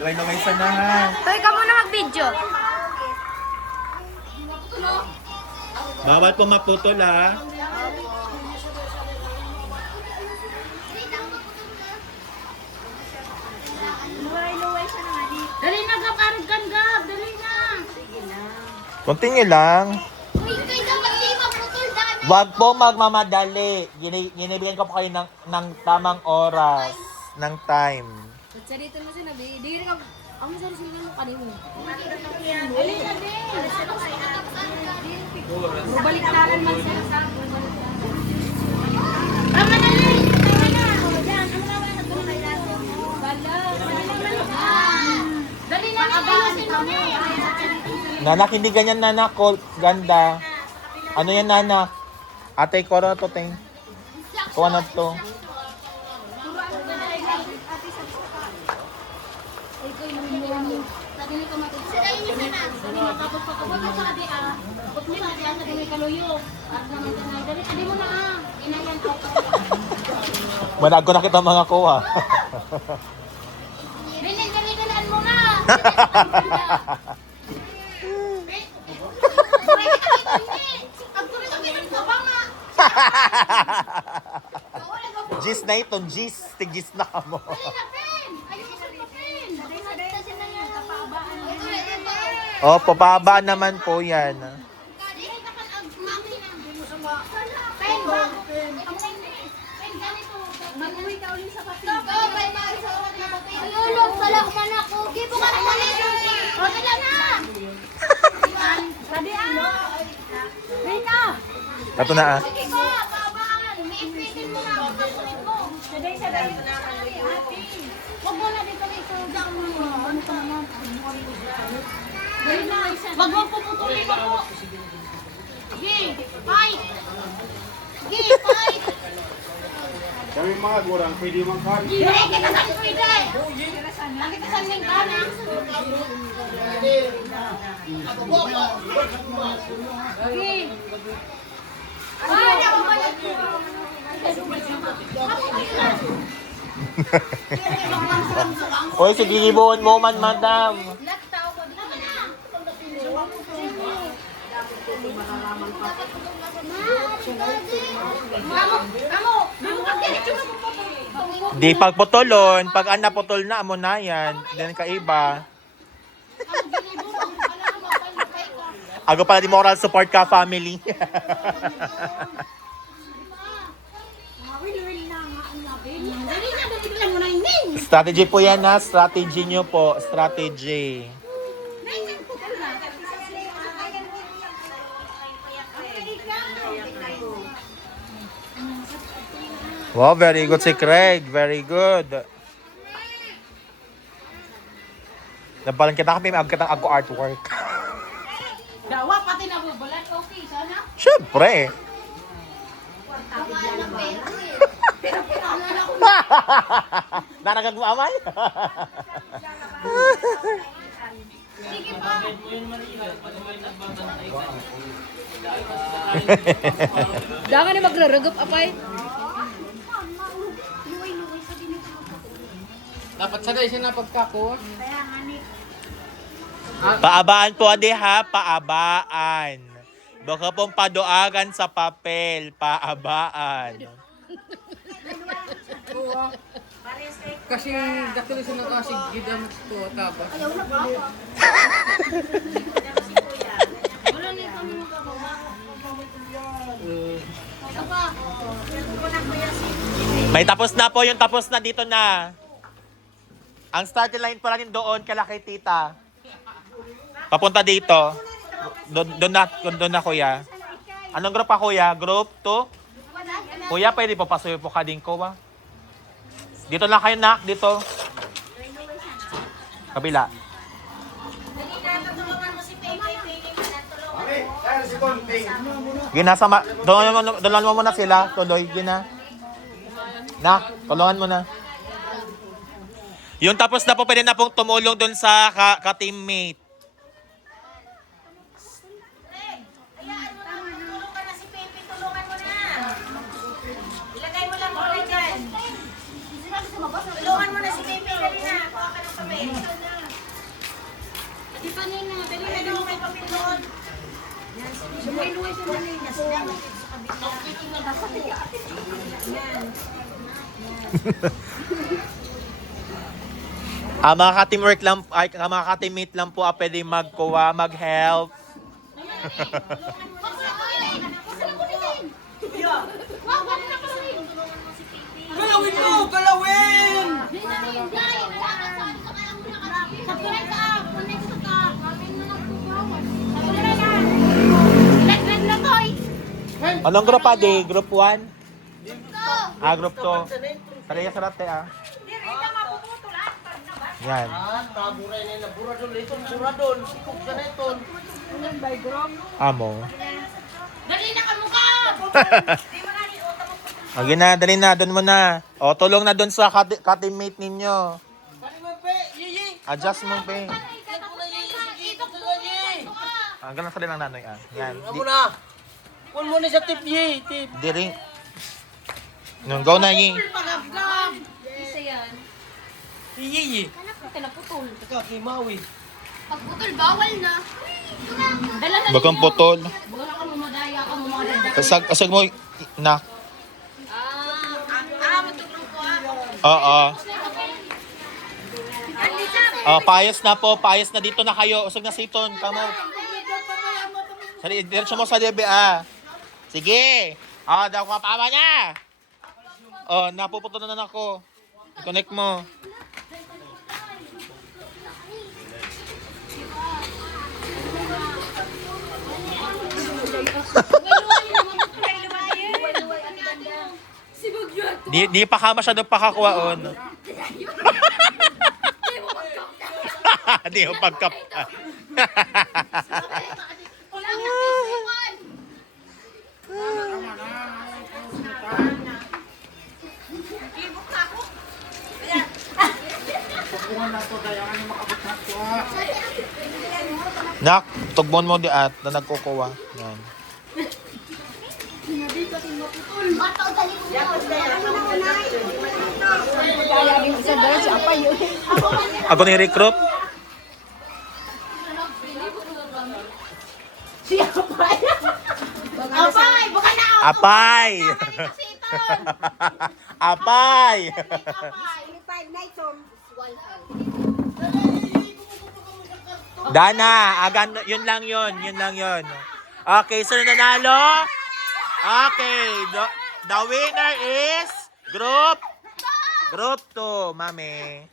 Luway-luway sa na ha. Toy ka muna mag-video. Bawal po maputol ha. Luway-luway sa na. Dali na ka, parang gab. Dali na. Continue lang. Uy, kayo dapat di maputol dami. Wag po magmamadali. Ginibigyan ko po kayo ng tamang oras. Ng time. Sa dito mo sinabi, di rin ka, ang masarap sila mo kanimo. Dali na din. Balik na rin man sila sa tama na lang. Tama na. Yan, ang nawa na ito na ilaso. Bala. Dali na lang. Nanak, hindi ganyan nanak ko. Ganda. Ano yan nanak? Ate, ko na to, ting. Kuha na to. Manag ko na kita mga kuha. Dali mo na. Gis na ito, gis. Tigis na mo. Opo, pababa naman po yan. Ayulog, salak man ako. Gibo ka ng mali. O, dala na. Sabi ano? Rita. Ito na ah. Sige ko, babaan. Umiipitin mo na. Kasunit mo. Saday. Huwag mo na dito ito. Diyan mo. Ano ka naman? Dali na. Wag mo puputulin ako. Sige, fight. Sige, fight. Kami mga gurang, pwede mangkari. Hindi kita saan pwede. Lagi kita saan yung kana. Sige. Ay, ako ba yan? Hoy, sige, libuon mo man, madam. Di pagputulon, pag naputol na, amo na yan. Then kaiba. Ako pala di moral support ka, family. Strategy po yan ha, strategy nyo po, strategy. Wow, very good si Craig, very good. Nabalan kita kami, magkatang ako artwork. Dawa, pati nabubulat. Okay, sana? Siyempre. Nanagag mo amay? Sige pa. Dangan na magraragap, apay. Dapat saday siya na pagkakuha. Paabaan po ade ha, paabaan. Baka pong paduagan sa papel, paabaan. Kuha. Kasi datuloy siya nakasigid ang ito tapos. Wala na ito mo kagawa. May tapos na po, yung tapos na dito na. Ang starting line pala din doon, kala kay tita. Papunta dito. Doon na kuya. Anong group pa kuya? Group 2? Kuya, pwede po pasuyo po ka din ko ba? Dito lang kayo nak, dito. Kabila. Ginasama, tulungan mo muna sila, tuloy, gina. Nak, tulungan mo na. Yung tapos na po, pwede na pong tumulong doon sa ka-teammate. Hayaan mo na, tulungan ka na si Pepe, tulungan mo na. Ilagay mo lang muna dyan. Tulungan mo na si Pepe, dali na. Kuha ka ng papel. kanina. Kanina daw may papel doon. Luway-luway siya kanina. Sa kabila. Yan. Mga ka-teamwork lang, ay mga ka-teammate lang po pwede magkuha, mag-help. Galawin mo! Galawin! Anong group ade? Group 1? Group 2. Saraya sarate Yan. Taburay na yun. Buradol. Itong buradol. Sikop ka na ito. Amo. Dali na ka mukha! Okay na, dali na, doon mo na. O, tulong na doon sa ka-teammate ninyo. Pari mo, pe! Yiyi! Adjust mo, pe. Hanggang lang sa lang nanoy, Yan. Amo na! Kung mo na sa tip, yi! Tip! Di rin. Go na, Yi. Isa yan. Yiyi! Ito na putol. Teka, kay Maui. Pag putol, bawal na. Dala na Bakang putol. Wala ka mamadaya ka, mamadaya. Asag mo, na. Matulong ko Oo. Payas na po, payas na dito na kayo. Usog na siton, kamo. Diretso mo sa DB, Sige. Daw ko pa niya. Napuputol na ako. I-connect mo. Di pa ka masyadong pakakuwaon. Di mo pagkap. Wala na sisiwan. Ibok na ako. Nak, tugbon mo di at na nagkukuha. Yan. Bata o dali ko na. Isa doon, si Apay yun. Ako ni recruit. Apay, baka na ako. Apay! Kasi ito. Apay! Dana, yun lang yun. Okay, so nanalo? Okay, the winner is Group 2, mami.